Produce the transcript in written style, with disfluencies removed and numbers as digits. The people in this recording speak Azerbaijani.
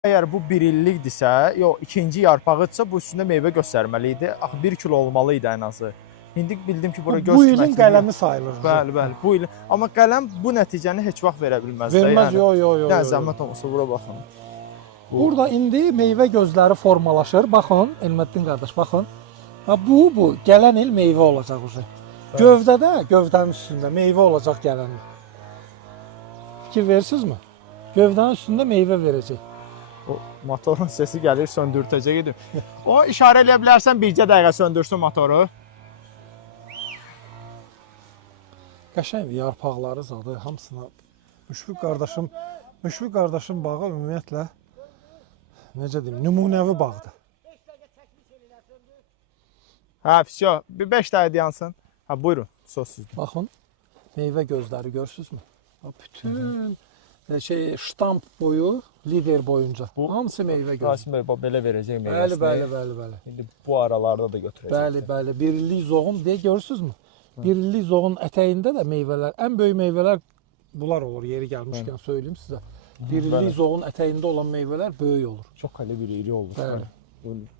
Əgər bu 1 illikdirsə, yox, ikinci yarpağıdırsa bu üstündə meyvə göstərməli idi. Axı 1 kilo olmalı idi ən azı. İndi bildim ki, bura göz Bu ilin qələmi sayılır. Bəli, bəli. Bu il. Amma qələm bu nəticəni heç vaxt verə bilməz də. Verməz, yox. Nə zəhmət olmasa bura baxın. Burada indi meyvə gözləri formalaşır. Baxın, Elməddin qardaş, baxın. Ha bu gələn il meyvə olacaq ucu. Gövdədə, gövdənin üstündə meyvə olacaq gələn il. Fikir verirsinizmi? Gövdənin üstündə meyvə verəcək. O motorun səsi gəlir, söndürtəcək idim. O işarə eləyə bilərsən bircə dəqiqə söndürsün motoru. Qəşəng yarpaqları zadı hamısına. Müşfiq qardaşım bağı ümumiyyətlə necə deyim, nümunəvi bağdır. Hə, всё. Bir 5 dəqiqə yansın. Ha, buyurun. Söz sizdə. Baxın, meyvə gözləri görürsünüzmü? Bütün ştamp boyu, lider boyunca. Hamısı meyvə gözü. Qasim bəy, belə verəcək meyvəsini. Bəli. İndi bu aralarda da götürəcək. Bəli. Bir illik zoğun deyə görürsünüzmü? Bir illik zoğun ətəyində də meyvələr, ən böyük meyvələr bunlar olur, yeri gəlmişkən söyləyim sizə. Bir illik zoğun ətəyində olan meyvələr böyük olur. Çox hələ bir iri olur. Bəli.